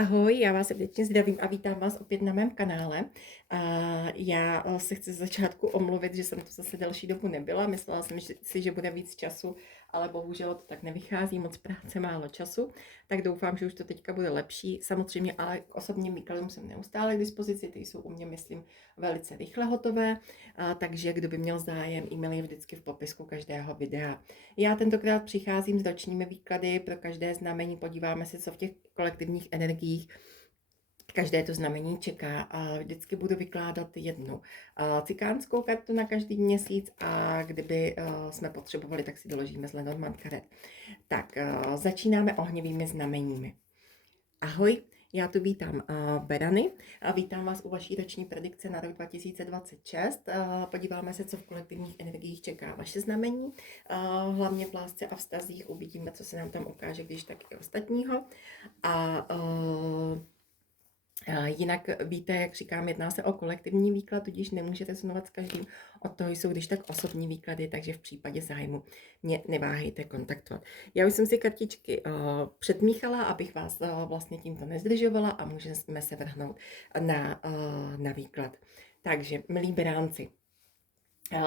Ahoj, já vás srdečně zdravím a vítám vás opět na mém kanále. Já se chci z začátku omluvit, že jsem tu zase delší dobu nebyla. Myslela jsem si, že bude víc času, ale bohužel to tak nevychází, moc práce, málo času. Tak doufám, že už to teďka bude lepší. Samozřejmě, ale k osobním výkladům jsem neustále k dispozici, ty jsou u mě, myslím, velice rychle hotové, takže kdo by měl zájem, e-mail je vždycky v popisku každého videa. Já tentokrát přicházím s ročními výklady pro každé znamení, podíváme se, co v těch kolektivních energiích každé to znamení čeká a vždycky budu vykládat jednu cikánskou kartu na každý měsíc a kdyby jsme potřebovali, tak si doložíme z Lenormand karet. Tak začínáme ohnivými znameními. Ahoj, já tu vítám Berany a vítám vás u vaší roční predikce na rok 2026. Podíváme se, co v kolektivních energiích čeká vaše znamení. Hlavně v lásce a vztazích uvidíme, co se nám tam ukáže, když tak i ostatního. Jinak víte, jak říkám, jedná se o kolektivní výklad, tudíž nemůžete rezonovat s každým. Od toho jsou když tak osobní výklady, takže v případě zájmu mě neváhejte kontaktovat. Já už jsem si kartičky předmíchala, abych vás vlastně tímto nezdržovala a můžeme se vrhnout na výklad. Takže, milí beránci,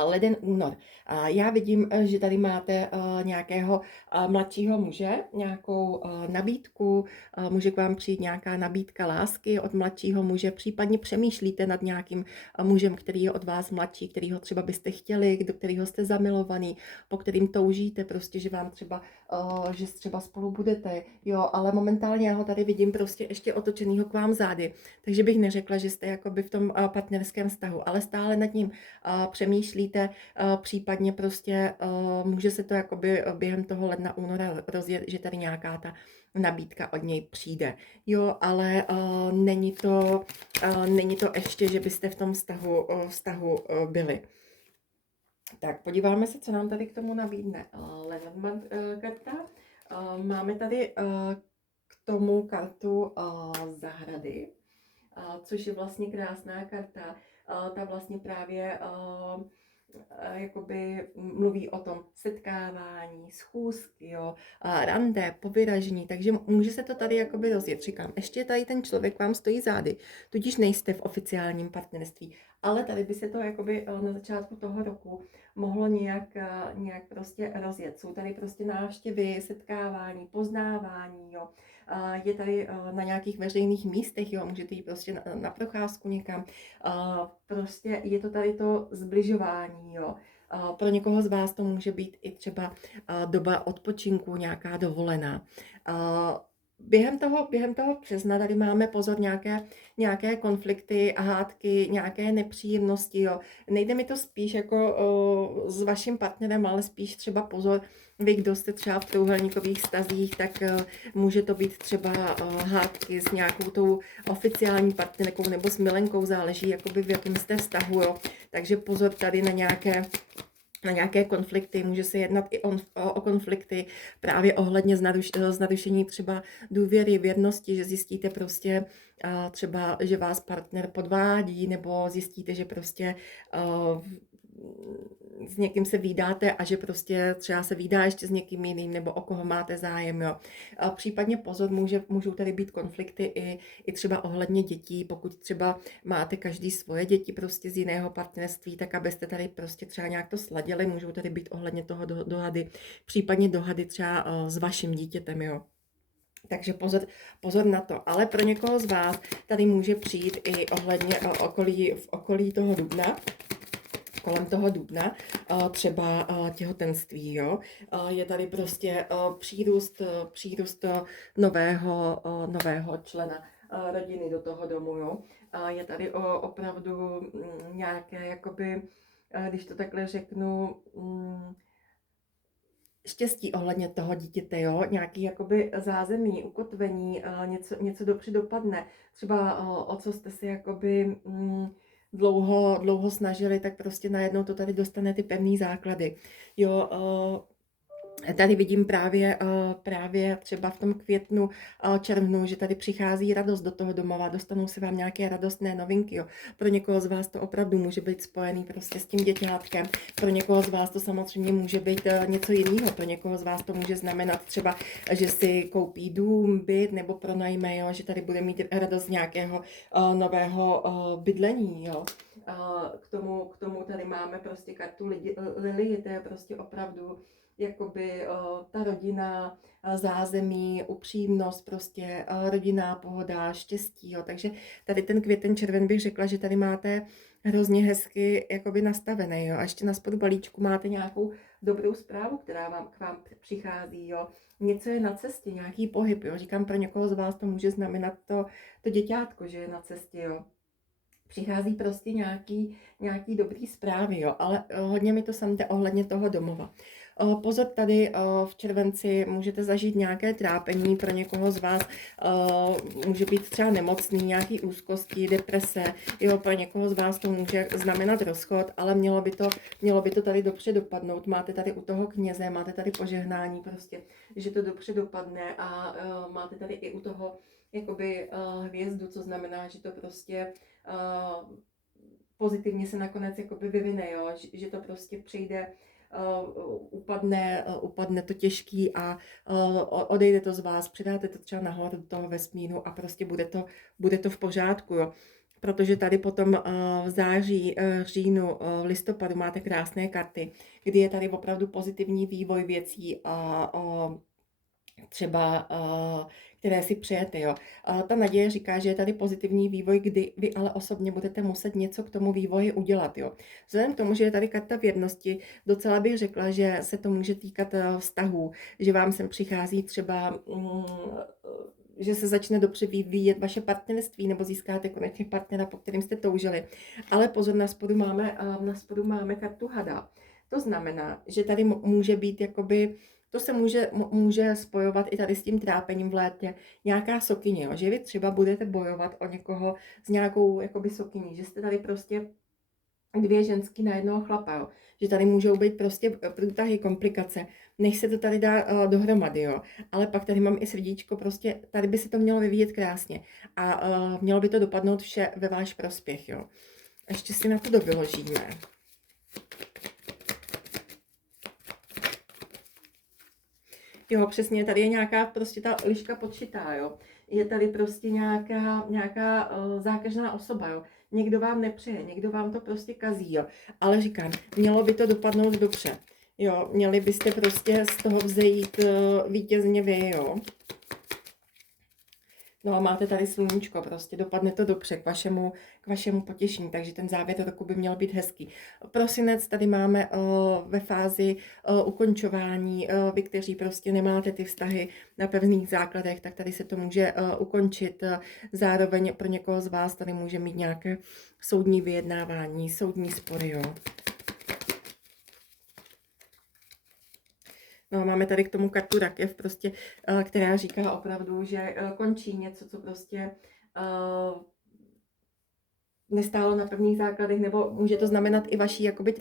leden, únor. Já vidím, že tady máte nějakého mladšího muže, nějakou nabídku, může k vám přijít nějaká nabídka lásky od mladšího muže, případně přemýšlíte nad nějakým mužem, který je od vás mladší, kterýho třeba byste chtěli, do kterého jste zamilovaný, po kterým toužíte, prostě, že vám třeba, že třeba spolu budete, jo, ale momentálně já ho tady vidím prostě ještě otočenýho k vám zády, takže bych neřekla, že jste jakoby v tom partnerském vztahu, ale stále nad ním přemýšlíte, případně prostě může se to jakoby během toho ledna, února rozjet, že tady nějaká ta nabídka od něj přijde. Jo, ale není to ještě, že byste v tom vztahu byli. Tak, podíváme se, co nám tady k tomu nabídne Lenormand karta. Máme tady k tomu kartu zahrady, což je vlastně krásná karta. Ta vlastně právě jakoby mluví o tom setkávání, schůzky, jo, rande, povyražení, takže může se to tady jakoby rozjet. Říkám, ještě tady ten člověk vám stojí zády, tudíž nejste v oficiálním partnerství, ale tady by se to jakoby na začátku toho roku mohlo nějak prostě rozjet. Jsou tady prostě návštěvy, setkávání, poznávání, jo. Je tady na nějakých veřejných místech, jo, můžete jít prostě na procházku někam. Prostě je to tady to zbližování, jo. Pro někoho z vás to může být i třeba doba odpočinku, nějaká dovolená. Během toho března tady máme pozor nějaké konflikty a hádky, nějaké nepříjemnosti, jo. Nejde mi to spíš jako s vaším partnerem, ale spíš třeba pozor, vy, kdo jste třeba v trojúhelníkových vztazích, tak může to být třeba hádky s nějakou tou oficiální partnerkou nebo s milenkou, záleží jakoby v jakém jste vztahu, jo. Takže pozor tady na nějaké konflikty, může se jednat i o konflikty právě ohledně narušení třeba důvěry, věrnosti, že zjistíte prostě třeba, že vás partner podvádí, nebo zjistíte, že prostě s někým se vídáte a že prostě třeba se vídá ještě s někým jiným, nebo o koho máte zájem, jo. Případně pozor, můžou tady být konflikty i třeba ohledně dětí, pokud třeba máte každý svoje děti prostě z jiného partnerství, tak abyste tady prostě třeba nějak to sladili, můžou tady být ohledně toho dohady, případně dohady třeba s vaším dítětem, jo. Takže pozor na to. Ale pro někoho z vás tady může přijít i ohledně v okolí toho dubna, kolem toho dubna, třeba těhotenství, jo. Je tady prostě přírůst nového člena rodiny do toho domu, jo. Je tady opravdu nějaké, jakoby, když to takhle řeknu, štěstí ohledně toho dítěte, jo, nějaký jakoby zázemí, ukotvení, něco dobře dopadne. Třeba o co jste si jakoby dlouho snažili, tak prostě najednou to tady dostane ty pevný základy. Jo, Tady vidím právě třeba v tom květnu, červnu, že tady přichází radost do toho domova, dostanou se vám nějaké radostné novinky. Jo. Pro někoho z vás to opravdu může být spojený prostě s tím děťátkem, pro někoho z vás to samozřejmě může být něco jiného, pro někoho z vás to může znamenat třeba, že si koupí dům, byt nebo pronajme, jo, že tady bude mít radost z nějakého nového bydlení. Jo. K tomu tady máme prostě kartu Lily, to je prostě opravdu jakoby ta rodina, zázemí, upřímnost, prostě rodinná pohoda, štěstí, jo. Takže tady ten květen červen bych řekla, že tady máte hrozně hezky jakoby nastavené, jo. A ještě na spodu balíčku máte nějakou dobrou zprávu, která k vám přichází, jo. Něco je na cestě, nějaký pohyb, jo. Říkám, pro někoho z vás to může znamenat to děťátko, že je na cestě, jo. Přichází prostě nějaký dobrý zprávy, jo, ale hodně mi to sam jde ohledně toho domova. Pozor, tady v červenci můžete zažít nějaké trápení, pro někoho z vás může být třeba nemocný, nějaký úzkosti, deprese, jo, pro někoho z vás to může znamenat rozchod, ale mělo by to tady dobře dopadnout. Máte tady u toho kněze, máte tady požehnání prostě, že to dobře dopadne a máte tady i u toho jakoby hvězdu, co znamená, že to prostě pozitivně se nakonec jakoby vyvine, jo? Že to prostě přejde, upadne to těžký a odejde to z vás, přidáte to třeba nahoru do toho vesmíru a prostě bude to v pořádku, jo? Protože tady potom v září, říjnu, v listopadu máte krásné karty, kdy je tady opravdu pozitivní vývoj věcí a třeba, které si přejete. Jo. Ta naděje říká, že je tady pozitivní vývoj, kdy vy ale osobně budete muset něco k tomu vývoji udělat. Jo. Vzhledem k tomu, že je tady karta věrnosti, docela bych řekla, že se to může týkat vztahů, že vám sem přichází třeba že se začne dobře vyvíjet vaše partnerství nebo získáte konečně partnera, po kterým jste toužili. Ale pozor, na spodu máme kartu hada. To znamená, že tady může být jakoby to se může spojovat i tady s tím trápením v létě. Nějaká sokyně, jo? Že vy třeba budete bojovat o někoho s nějakou jakoby sokyní, že jste tady prostě dvě ženský na jednoho chlapa, jo? Že tady můžou být prostě průtahy, komplikace, než se to tady dá dohromady, jo? Ale pak tady mám i srdíčko, prostě tady by se to mělo vyvíjet krásně a mělo by to dopadnout vše ve váš prospěch, jo? Ještě si na to dovyložíme. Jo, přesně, tady je nějaká prostě ta liška podšitá, jo. Je tady prostě nějaká zákeřná osoba, jo. Někdo vám nepřeje, někdo vám to prostě kazí, jo. Ale říkám, mělo by to dopadnout dobře. Jo, měli byste prostě z toho vzejít vítězně vy, jo. No a máte tady sluníčko, prostě dopadne to dobře k vašemu potěšení, takže ten závěr roku by měl být hezký. Prosinec tady máme ve fázi ukončování, vy, kteří prostě nemáte ty vztahy na pevných základech, tak tady se to může ukončit. Zároveň pro někoho z vás tady může mít nějaké soudní vyjednávání, soudní spory, jo. No, máme tady k tomu kartu rakev, prostě, která říká opravdu, že končí něco, co prostě nestálo na pevných základech, nebo může to znamenat i vaší jakoby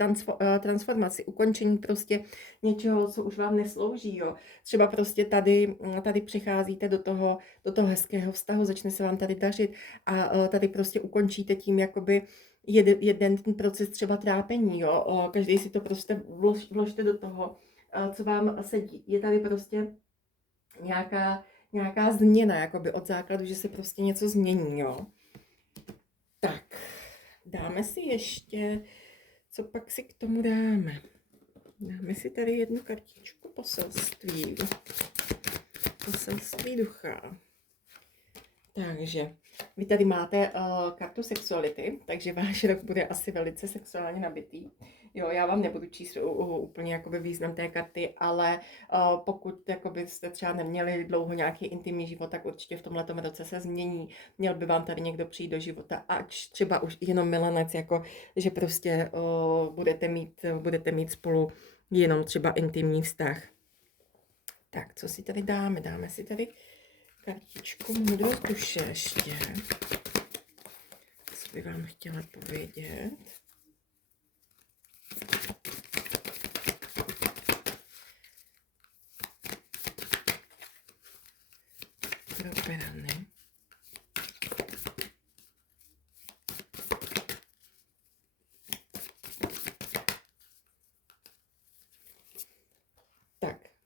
transformaci, ukončení prostě něčeho, co už vám neslouží, jo. Třeba prostě tady přicházíte do toho hezkého vztahu, začne se vám tady dařit a tady prostě ukončíte tím jakoby jeden ten proces třeba trápení, jo. Každý si to prostě vložte do toho, co vám sedí. Je tady prostě nějaká změna jakoby od základu, že se prostě něco změní, jo. Tak, dáme si ještě, co pak si k tomu dáme. Dáme si tady jednu kartičku poselství. Poselství ducha. Takže vy tady máte kartu sexuality, takže váš rok bude asi velice sexuálně nabitý. Jo, já vám nebudu číst úplně jakoby význam té karty, ale pokud jakoby jste třeba neměli dlouho nějaký intimní život, tak určitě v tomhletom roce se změní. Měl by vám tady někdo přijít do života, ať třeba už jenom milenec, jako že prostě budete mít spolu jenom třeba intimní vztah. Tak, co si tady dáme? Dáme si tady kartičku moudrost duše ještě. Co by vám chtěla povědět?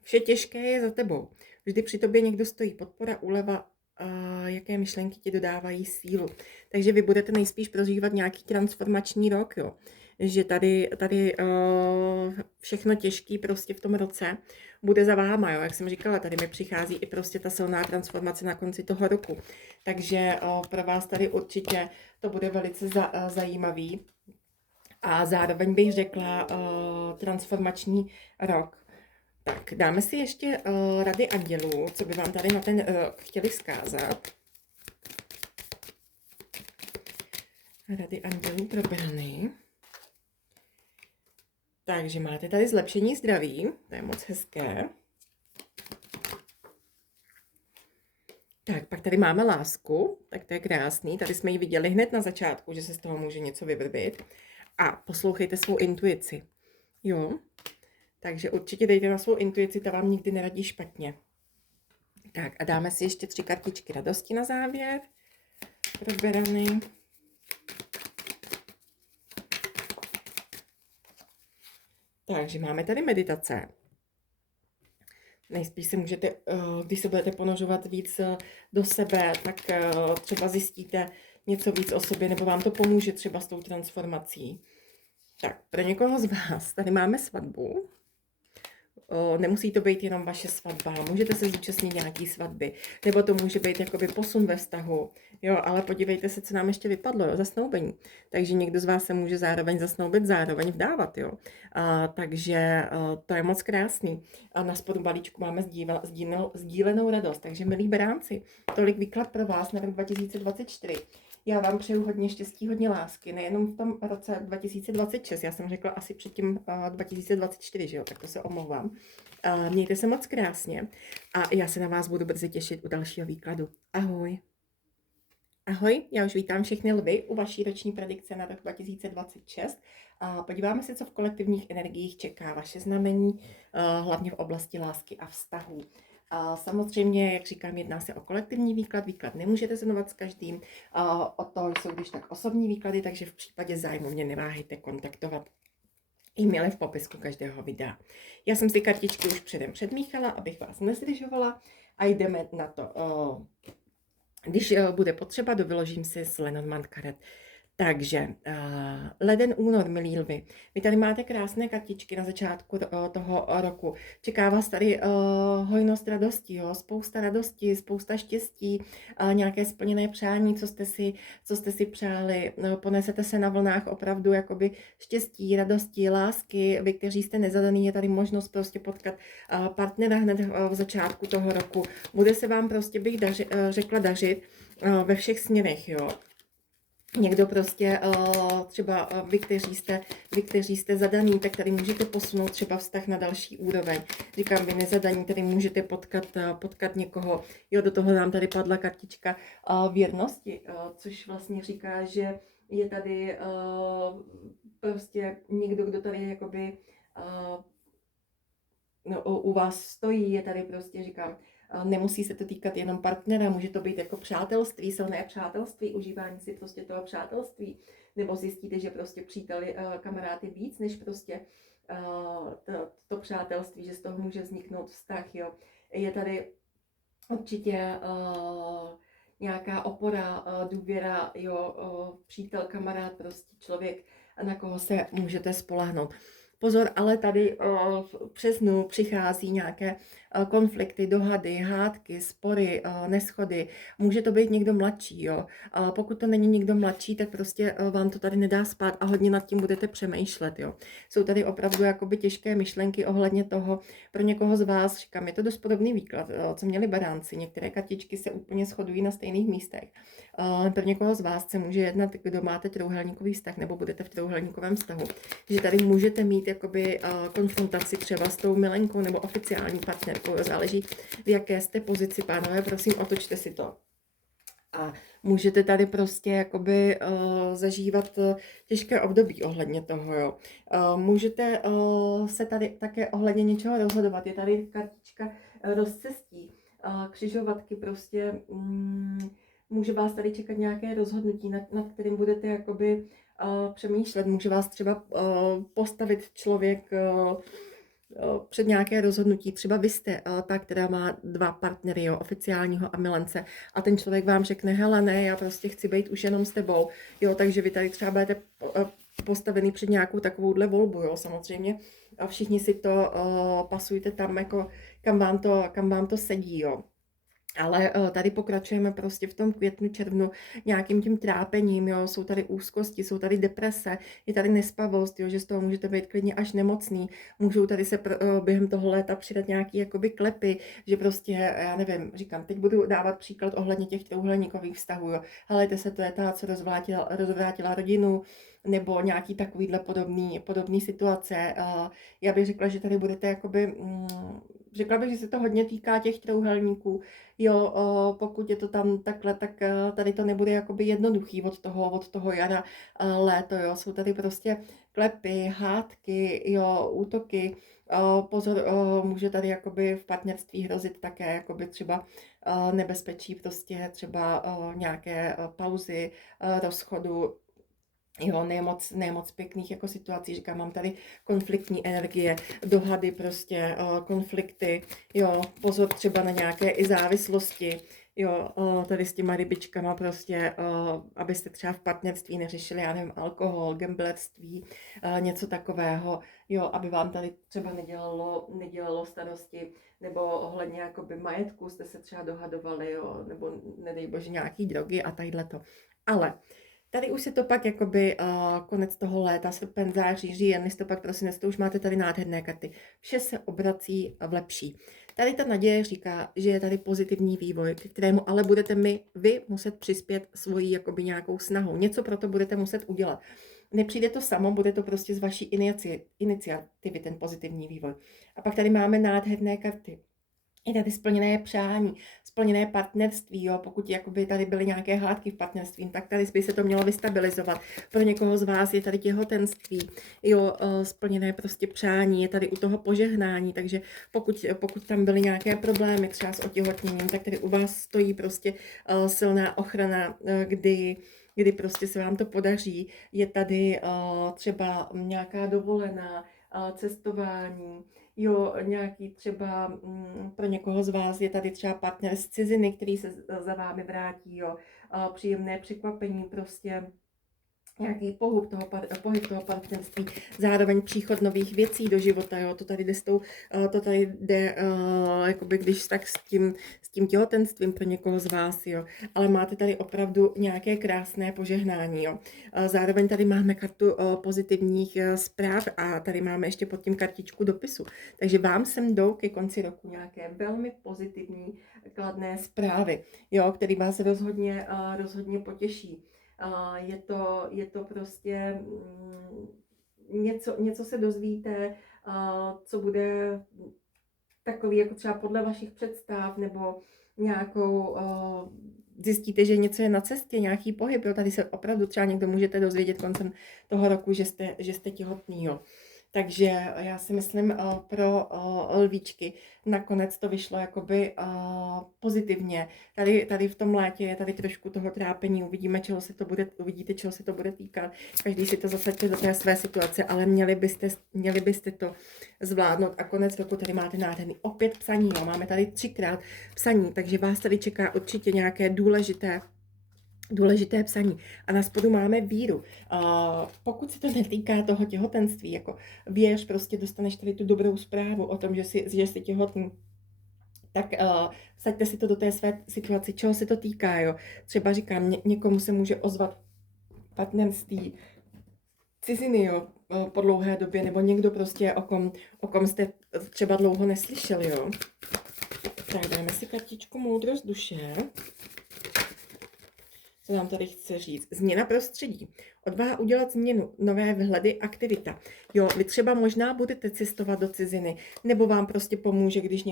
Vše těžké je za tebou. Vždy při tobě někdo stojí. Podpora, úleva, jaké myšlenky ti dodávají sílu. Takže vy budete nejspíš prožívat nějaký transformační rok, jo. Že tady všechno těžký prostě v tom roce bude za váma, jo. Jak jsem říkala, tady mi přichází i prostě ta silná transformace na konci toho roku. Takže pro vás tady určitě to bude velice zajímavý. A zároveň bych řekla transformační rok. Tak, dáme si ještě rady andělů, co by vám tady na ten rok chtěli vzkázat. Rady andělů probraný. Takže máte tady zlepšení zdraví, to je moc hezké. Tak, pak tady máme lásku, tak to je krásný. Tady jsme ji viděli hned na začátku, že se z toho může něco vyvrbit. A poslouchejte svou intuici. Jo, takže určitě dejte na svou intuici, ta vám nikdy neradí špatně. Tak a dáme si ještě 3 kartičky radosti na závěr. Proberaný. Takže máme tady meditace. Nejspíš se můžete, když se budete ponořovat víc do sebe, tak třeba zjistíte něco víc o sobě, nebo vám to pomůže třeba s tou transformací. Tak, pro někoho z vás tady máme svatbu. Nemusí to být jenom vaše svatba, můžete se zúčastnit nějaký svatby, nebo to může být jakoby posun ve vztahu, jo, ale podívejte se, co nám ještě vypadlo, jo, zasnoubení. Takže někdo z vás se může zároveň zasnoubit, zároveň vdávat, jo. Takže to je moc krásný. Na spodu balíčku máme sdílenou radost, takže milí beránci, tolik výklad pro vás na rok 2024. Já vám přeju hodně štěstí, hodně lásky, nejenom v tom roce 2026, já jsem řekla asi předtím 2024, že jo, tak to se omlouvám. Mějte se moc krásně a já se na vás budu brzy těšit u dalšího výkladu. Ahoj. Ahoj, já už vítám všechny lvy u vaší roční predikce na rok 2026. Podíváme se, co v kolektivních energiích čeká vaše znamení, hlavně v oblasti lásky a vztahů. A samozřejmě, jak říkám, jedná se o kolektivní výklad. Výklad nemůžete sledovat s každým. O to jsou když tak osobní výklady, takže v případě zájmu mě neváhejte kontaktovat e-maily v popisku každého videa. Já jsem si kartičky už předem předmíchala, abych vás nezdržovala a jdeme na to. Když bude potřeba, dovyložím si s Lenormand karet. Takže leden, únor, milí lvy. Vy tady máte krásné kartičky na začátku toho roku. Čeká vás tady hojnost radosti, jo? Spousta radosti, spousta štěstí, nějaké splněné přání, co jste si přáli. Ponesete se na vlnách opravdu jakoby štěstí, radosti, lásky. Vy, kteří jste nezadaný, je tady možnost prostě potkat partnera hned v začátku toho roku. Bude se vám prostě, bych řekla, dařit ve všech směrech, jo. Někdo prostě, třeba vy, kteří jste zadaný, tak tady můžete posunout třeba vztah na další úroveň. Říkám, vy nezadaní, tady můžete potkat někoho. Jo, do toho nám tady padla kartička věrnosti, což vlastně říká, že je tady prostě někdo, kdo tady jakoby u vás stojí, je tady prostě, říkám, nemusí se to týkat jenom partnera, může to být jako přátelství, silné přátelství, užívání si prostě toho přátelství, nebo zjistíte, že prostě přítel je kamarád je víc, než prostě to přátelství, že z toho může vzniknout vztah, jo. Je tady určitě nějaká opora, důvěra, jo, přítel, kamarád, prostě člověk, na koho se můžete spolehnout. Pozor, ale tady v březnu přichází nějaké konflikty, dohady, hádky, spory, neschody. Může to být někdo mladší, jo. Pokud to není někdo mladší, tak prostě vám to tady nedá spát a hodně nad tím budete přemýšlet, jo. Jsou tady opravdu jakoby těžké myšlenky ohledně toho. Pro někoho z vás, říkám, je to dost podobný výklad, co měli baránci. Některé kartičky se úplně shodují na stejných místech. Pro někoho z vás se může jednat, kdo máte trojúhelníkový vztah nebo budete v trojúhelníkovém vztahu, že tady můžete mít jakoby konfrontaci třeba s tou milenkou nebo oficiální partnerkou, záleží v jaké jste pozici, pánové, prosím, otočte si to. A můžete tady prostě jakoby zažívat těžké období ohledně toho, jo. Můžete se tady také ohledně něčeho rozhodovat, je tady kartička rozcestí, křižovatky, prostě může vás tady čekat nějaké rozhodnutí, nad kterým budete jakoby přemýšlet, může vás třeba postavit člověk před nějaké rozhodnutí. Třeba vy jste ta, která má dva partnery, jo, oficiálního a milence, a ten člověk vám řekne, hele ne, já prostě chci být už jenom s tebou, jo, takže vy tady třeba budete postavený před nějakou takovouhle volbu, jo, samozřejmě. A všichni si to pasujte tam, jako kam vám to sedí, jo. Ale tady pokračujeme prostě v tom květnu, červnu nějakým tím trápením, jo, jsou tady úzkosti, jsou tady deprese, je tady nespavost, jo, že z toho můžete být klidně až nemocný, můžou tady se během toho léta přidat nějaký jakoby klepy, že prostě, já nevím, říkám, teď budu dávat příklad ohledně těch trojúhelníkových vztahů, jo, helejte se, to je ta, co rozvrátila rodinu, nebo nějaký takovýhle podobný situace. Já bych řekla, že tady budete jakoby, řekla bych, že se to hodně týká těch trojúhelníků. Jo, pokud je to tam takhle, tak tady to nebude jakoby jednoduchý od toho jara léto, jo. Jsou tady prostě klepy, hádky, jo, útoky. Pozor, může tady jakoby v partnerství hrozit také jakoby třeba nebezpečí, prostě třeba nějaké pauzy, rozchodu, jo, nemoc pěkných jako situací, říkám, mám tady konfliktní energie, dohady prostě, konflikty, jo, pozor třeba na nějaké i závislosti, jo, tady s těma rybičkama prostě, abyste třeba v partnerství neřešili, já nevím, alkohol, gamblerství, něco takového, jo, aby vám tady třeba nedělalo starosti, nebo ohledně jakoby majetku jste se třeba dohadovali, jo, nebo nedej bože nějaký drogy a tadyhleto. Ale tady už se to pak jakoby konec toho léta, srpen, září, říjen, listopad, prosinec, to už máte tady nádherné karty. Vše se obrací v lepší. Tady ta naděje říká, že je tady pozitivní vývoj, k kterému ale budete vy muset přispět svojí jakoby nějakou snahou. Něco pro to budete muset udělat. Nepřijde to samo, bude to prostě z vaší iniciativy ten pozitivní vývoj. A pak tady máme nádherné karty. Je tady splněné přání, splněné partnerství, jo, pokud jakoby tady byly nějaké hádky v partnerství, tak tady by se to mělo vystabilizovat. Pro někoho z vás je tady těhotenství, jo, splněné prostě přání, je tady u toho požehnání, takže pokud tam byly nějaké problémy třeba s otěhotněním, tak tady u vás stojí prostě silná ochrana, kdy prostě se vám to podaří. Je tady třeba nějaká dovolená, cestování, jo, nějaký třeba pro někoho z vás je tady třeba partner z ciziny, který se za vámi vrátí, jo, příjemné překvapení, prostě nějaký pohyb toho partnerství, zároveň příchod nových věcí do života, jo, to tady jde jakoby když tak s tím těhotenstvím pro někoho z vás, jo, ale máte tady opravdu nějaké krásné požehnání, jo. Zároveň tady máme kartu pozitivních zpráv a tady máme ještě pod tím kartičku dopisu, takže vám sem jdou ke konci roku nějaké velmi pozitivní, kladné zprávy, jo, které vás rozhodně potěší. Je to prostě něco se dozvíte, co bude takový jako třeba podle vašich představ, nebo nějakou, zjistíte, že něco je na cestě, nějaký pohyb, jo, tady se opravdu třeba někdo můžete dozvědět koncem toho roku, že jste těhotný, jo. Takže já si myslím, pro lvíčky nakonec to vyšlo jakoby pozitivně. Tady v tom létě je tady trošku toho trápení, uvidíte, čeho se to bude týkat. Každý si to zasaďte do té své situace, ale měli byste to zvládnout. A konec roku tady máte nádherný opět psaní, jo. Máme tady 3krát psaní, takže vás tady čeká určitě nějaké důležité psaní. A na spodu máme víru. Pokud se to netýká toho těhotenství, jako věř, prostě dostaneš tady tu dobrou zprávu o tom, že jsi těhotný, tak vsaďte si to do té své situace, čeho se to týká, jo. Třeba říkám, někomu se může ozvat partnerství ciziny, jo, po dlouhé době, nebo někdo prostě, o kom jste třeba dlouho neslyšeli, jo. Tak dáme si kartičku moudrost duše. Co nám tady chce říct? Změna prostředí. Odvaha udělat změnu, nové vhledy, aktivita. Jo, vy třeba možná budete cestovat do ciziny, nebo vám prostě pomůže, když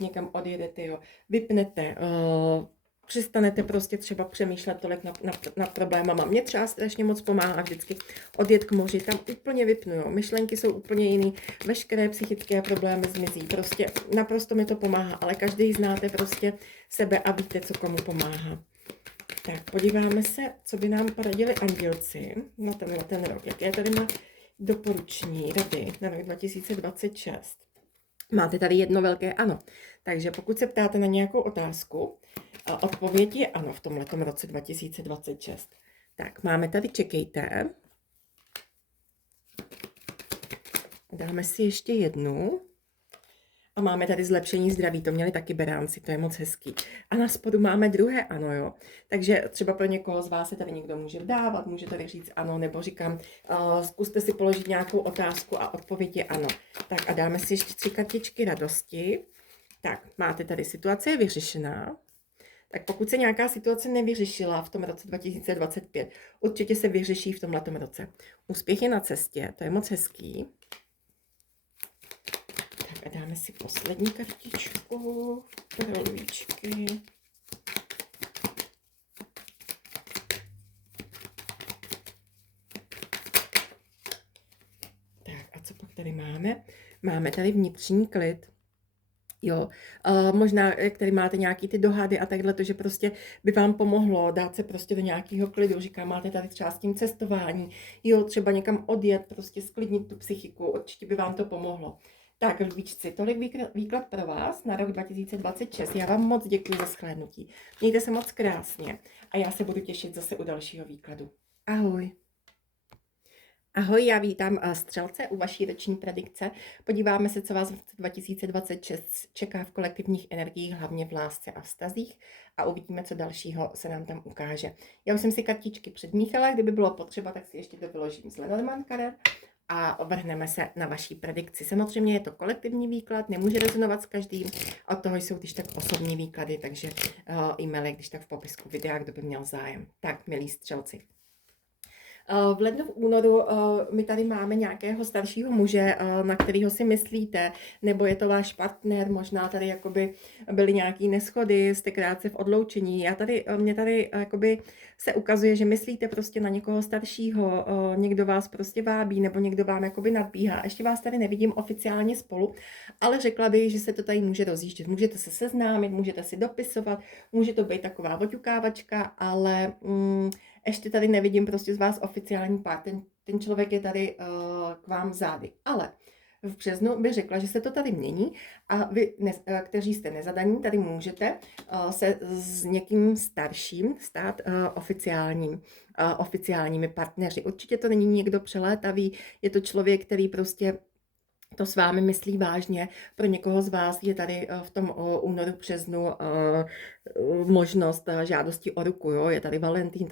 někam odjedete, jo. Vypnete, přestanete prostě třeba přemýšlet tolik nad problémama. Mně třeba strašně moc pomáhá vždycky odjet k moři, tam úplně vypnu, jo. Myšlenky jsou úplně jiný, veškeré psychické problémy zmizí, prostě naprosto mi to pomáhá, ale každý znáte prostě sebe a víte, co komu pomáhá. Tak, podíváme se, co by nám poradili andělci na ten rok. Jaké tady má doporučení rady na rok 2026. Máte tady jedno velké ano. Takže pokud se ptáte na nějakou otázku, odpověď je ano v tomhletom roce 2026. Tak, máme tady čekejte. Dáme si ještě jednu. A máme tady zlepšení zdraví, to měli taky beránci, to je moc hezký. A na spodu máme druhé ano, jo. Takže třeba pro někoho z vás se tady někdo může vdávat, může tady říct ano, nebo říkám, zkuste si položit nějakou otázku a odpověď je ano. Tak a dáme si ještě 3 kartičky radosti. Tak, máte tady situace je vyřešená. Tak pokud se nějaká situace nevyřešila v tom roce 2025, určitě se vyřeší v tomhletom roce. Úspěch je na cestě, to je moc hezký. Tak a dáme si poslední kartičku pro lvíčky. Tak a co pak tady máme? Máme tady vnitřní klid. Jo, možná, jak tady máte nějaký ty dohady a takhle, to, že prostě by vám pomohlo dát se prostě do nějakého klidu, říkám, máte tady třeba s tím cestování, jo, třeba někam odjet, prostě sklidnit tu psychiku, určitě by vám to pomohlo. Tak, lvíčci, tolik výklad pro vás na rok 2026. Já vám moc děkuji za shlédnutí. Mějte se moc krásně a já se budu těšit zase u dalšího výkladu. Ahoj. Ahoj, já vítám střelce u vaší roční predikce. Podíváme se, co vás v roce 2026 čeká v kolektivních energiích, hlavně v lásce a vztazích a uvidíme, co dalšího se nám tam ukáže. Já už jsem si kartičky předmíchala, kdyby bylo potřeba, tak si ještě to vyložím z Lenormand karet a vrhneme se na vaší predikci. Samozřejmě je to kolektivní výklad, nemůže rezonovat s každým, od toho jsou když tak osobní výklady, takže e-maily, když tak v popisku videa, kdo by měl zájem. Tak, milí střelci. V lednu, v únoru my tady máme nějakého staršího muže, na kterého si myslíte, nebo je to váš partner, možná tady jakoby byly nějaký neschody, jste krátce v odloučení. Mně tady jakoby se ukazuje, že myslíte prostě na někoho staršího, někdo vás prostě vábí, nebo někdo vám jakoby nadbíhá. Ještě vás tady nevidím oficiálně spolu, ale řekla bych, že se to tady může rozjíždět. Můžete se seznámit, můžete si dopisovat, může to být taková oťukávačka, ale ještě tady nevidím prostě z vás oficiální pár. Ten člověk je tady k vám zády. Ale v březnu bych řekla, že se to tady mění a vy, kteří jste nezadaní, tady můžete se s někým starším stát oficiálními partneři. Určitě to není někdo přelétavý, je to člověk, který prostě to s vámi myslí vážně. Pro někoho z vás je tady v tom únoru, březnu možnost žádosti o ruku. Jo? Je tady Valentín,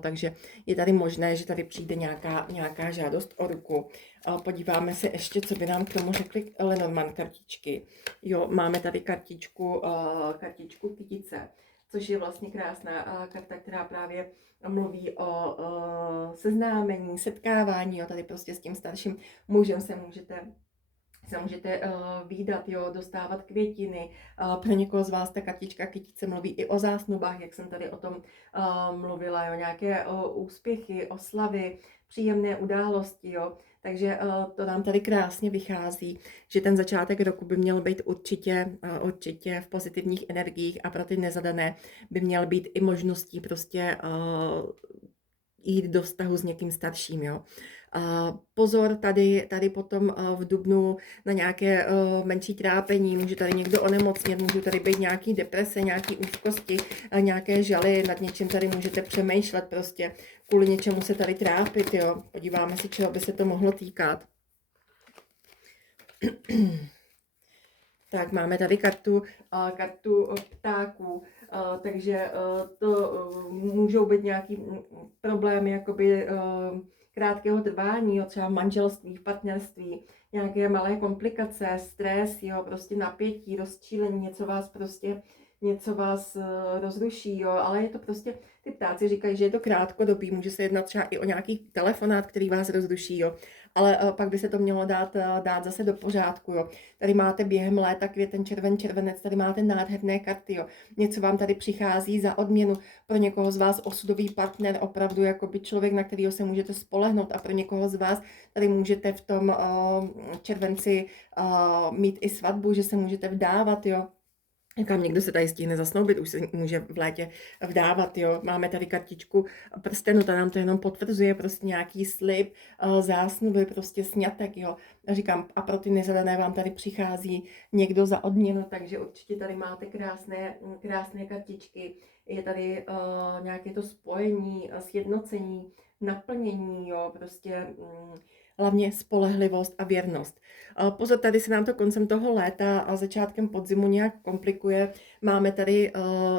takže je tady možné, že tady přijde nějaká žádost o ruku. Podíváme se ještě, co by nám k tomu řekly Lenormand kartičky. Jo, máme tady kartičku kytice, což je vlastně krásná karta, která právě mluví o seznámení, setkávání. Jo? Tady prostě s tím starším mužem se můžete vídat, jo, dostávat květiny. Pro někoho z vás ta kartička kytice mluví i o zásnubách, jak jsem tady o tom mluvila, jo, nějaké úspěchy, oslavy, příjemné události, jo. Takže to nám tady krásně vychází, že ten začátek roku by měl být určitě v pozitivních energiích a pro ty nezadané by měl být i možností prostě jít do vztahu s někým starším, jo. Pozor tady potom v dubnu na nějaké menší trápení, může tady někdo onemocnit, můžou tady být nějaký deprese, nějaký úzkosti, nějaké žaly, nad něčím tady můžete přemýšlet prostě, kvůli něčemu se tady trápit, jo. Podíváme si, čeho by se to mohlo týkat. Tak, máme tady kartu ptáků, takže to můžou být nějaký problémy jakoby krátkého trvání, jo, třeba v manželství, v partnerství, nějaké malé komplikace, stres, jo, prostě napětí, rozčílení, něco vás rozruší, jo, ale je to prostě, ty ptáci říkají, že je to krátkodobý, může se jednat třeba i o nějaký telefonát, který vás rozruší, jo, ale pak by se to mělo dát zase do pořádku, jo. Tady máte během léta květen, červen, červenec, tady máte nádherné karty, jo. Něco vám tady přichází za odměnu, pro někoho z vás osudový partner, opravdu jakoby člověk, na kterého se můžete spolehnout a pro někoho z vás tady můžete v tom červenci mít i svatbu, že se můžete vdávat, jo. Kam někdo se tady stihne zasnoubit, už se může v létě vdávat, jo. Máme tady kartičku prstenu, ta nám to jenom potvrzuje, prostě nějaký slib, zásnuby, prostě sňatek, jo. A říkám, a pro ty nezadané vám tady přichází někdo za odměnu, takže určitě tady máte krásné kartičky. Je tady nějaké to spojení, sjednocení, naplnění, jo, prostě hlavně spolehlivost a věrnost. Pozor, tady se nám to koncem toho léta a začátkem podzimu nějak komplikuje. Máme tady,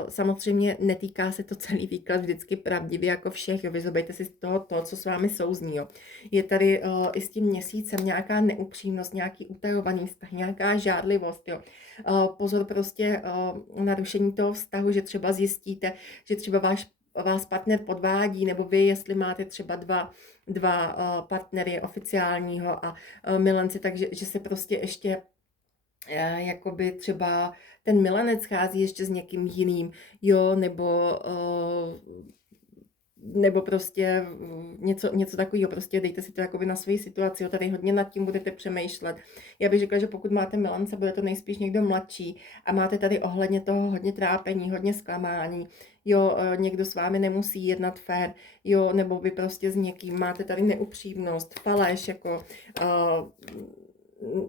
samozřejmě netýká se to celý výklad vždycky pravdivě jako všech, jo. Vyzobejte si z toho to, co s vámi souzní, jo. Je tady i s tím měsícem nějaká neupřímnost, nějaký utajovaný vztah, nějaká žádlivost, jo. Pozor prostě narušení toho vztahu, že třeba zjistíte, že třeba vás partner podvádí, nebo vy, jestli máte třeba dva partnery oficiálního a milenci, takže že se prostě ještě jakoby třeba ten milenec schází ještě s někým jiným, jo, nebo prostě něco takového, prostě dejte si to jakoby na svoji situaci, jo, tady hodně nad tím budete přemýšlet. Já bych řekla, že pokud máte milence, bude to nejspíš někdo mladší a máte tady ohledně toho hodně trápení, hodně zklamání, jo, někdo s vámi nemusí jednat fér, jo, nebo vy prostě s někým máte tady neupřímnost, faleš, jako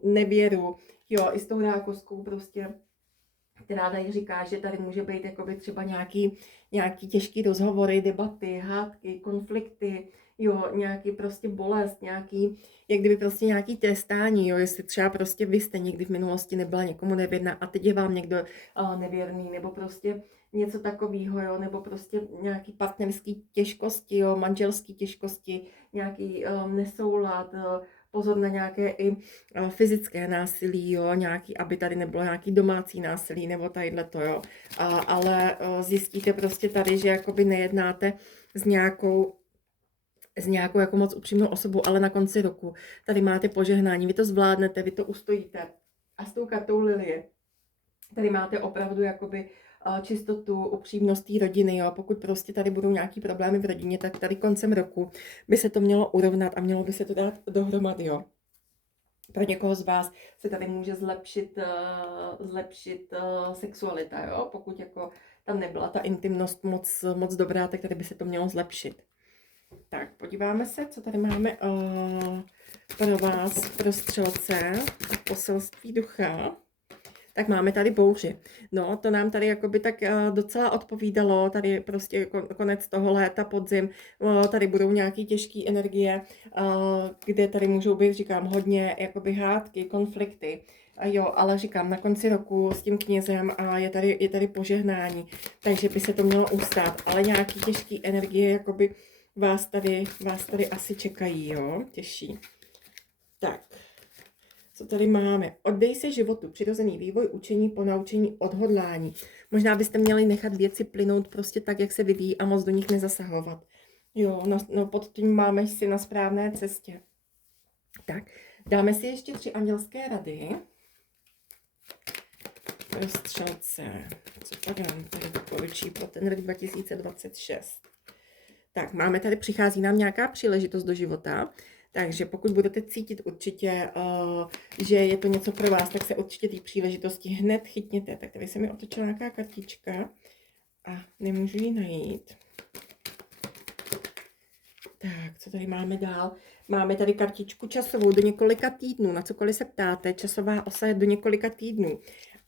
nevěru, jo, i s tou rákoskou prostě, která tady říká, že tady může být jakoby třeba nějaký těžký rozhovory, debaty, hádky, konflikty, jo, nějaký prostě bolest, jak kdyby prostě nějaký trestání, jo, jestli třeba prostě vy jste někdy v minulosti nebyla někomu nevěrná a teď je vám někdo nevěrný, nebo prostě něco takového, jo, nebo prostě nějaký partnerský těžkosti, jo, manželský těžkosti, nějaký nesoulad, pozor na nějaké i fyzické násilí, jo, aby tady nebylo nějaký domácí násilí nebo tadyhle to, jo. Ale zjistíte prostě tady, že jakoby nejednáte s nějakou jako moc upřímnou osobou, ale na konci roku tady máte požehnání, vy to zvládnete, vy to ustojíte. A s tou kartou Lilie tady máte opravdu jakoby čistotu, upřímnost té rodiny, jo. Pokud prostě tady budou nějaký problémy v rodině, tak tady koncem roku by se to mělo urovnat a mělo by se to dát dohromady, jo. Pro někoho z vás se tady může zlepšit sexualita, jo. Pokud jako tam nebyla ta intimnost moc dobrá, tak tady by se to mělo zlepšit. Tak, podíváme se, co tady máme pro vás, pro střelce, poselství ducha. Tak máme tady bouři. No, to nám tady jakoby tak docela odpovídalo, tady prostě konec toho léta, podzim, tady budou nějaké těžké energie, kde tady můžou být, říkám, hodně jakoby hádky, konflikty, jo, ale říkám, na konci roku s tím knězem a je tady požehnání, takže by se to mělo ustát, ale nějaké těžké energie jakoby vás tady asi čekají, jo, těžší. Tak. Co tady máme? Oddej se životu, přirozený vývoj, učení, ponaučení, odhodlání. Možná byste měli nechat věci plynout prostě tak, jak se vyvíjí a moc do nich nezasahovat. Jo, no pod tím máme si na správné cestě. Tak, dáme si ještě 3 andělské rady. Pro střelce. Co to dám tady doporučí pro ten rok 2026? Tak, máme tady, přichází nám nějaká příležitost do života. Takže pokud budete cítit určitě, že je to něco pro vás, tak se určitě té příležitosti hned chytněte. Tak tady se mi otočila nějaká kartička a nemůžu ji najít. Tak, co tady máme dál? Máme tady kartičku časovou do několika týdnů. Na cokoliv se ptáte, časová osa je do několika týdnů.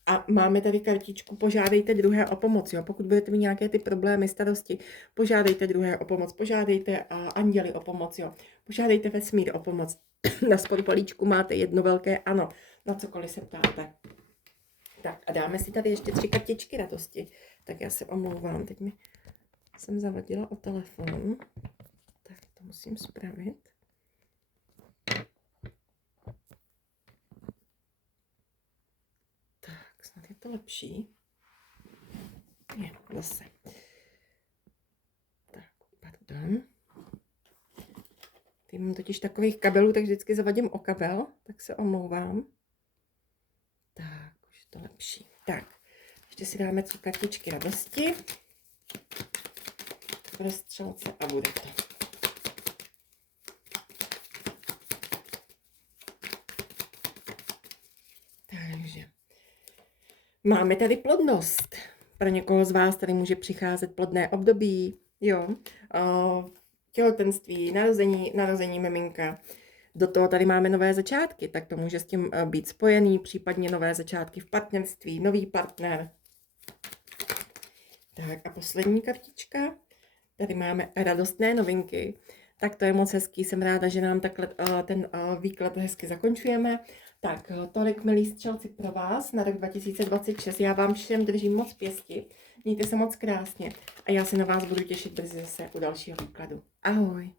A máme tady kartičku, požádejte druhé o pomoc, jo. Pokud budete mít nějaké ty problémy, starosti, požádejte druhé o pomoc, požádejte anděli o pomoc, jo. Požádejte vesmír o pomoc. Na spodu políčku máte jedno velké ano, na cokoliv se ptáte. Tak a dáme si tady ještě 3 kartičky radosti. Tak já se omlouvám, teď jsem zavadila o telefon. Tak to musím spravit. Snad je to lepší. Je, zase. Tak, pardon. Teď mám totiž takových kabelů, tak vždycky zavadím o kabel, tak se omlouvám. Tak, už je to lepší. Tak, ještě si dáme 3 kartičky radosti. Pro střelce a bude to. Takže Máme tady plodnost. Pro někoho z vás tady může přicházet plodné období, jo, těhotenství, narození miminka. Do toho tady máme nové začátky, tak to může s tím být spojený, případně nové začátky v partnerství, nový partner. Tak a poslední kartička. Tady máme radostné novinky. Tak to je moc hezký, jsem ráda, že nám takhle ten výklad hezky zakončujeme. Tak tolik, milí střelci, pro vás na rok 2026. Já vám všem držím moc pěsti. Mějte se moc krásně a já se na vás budu těšit brzy zase u dalšího výkladu. Ahoj!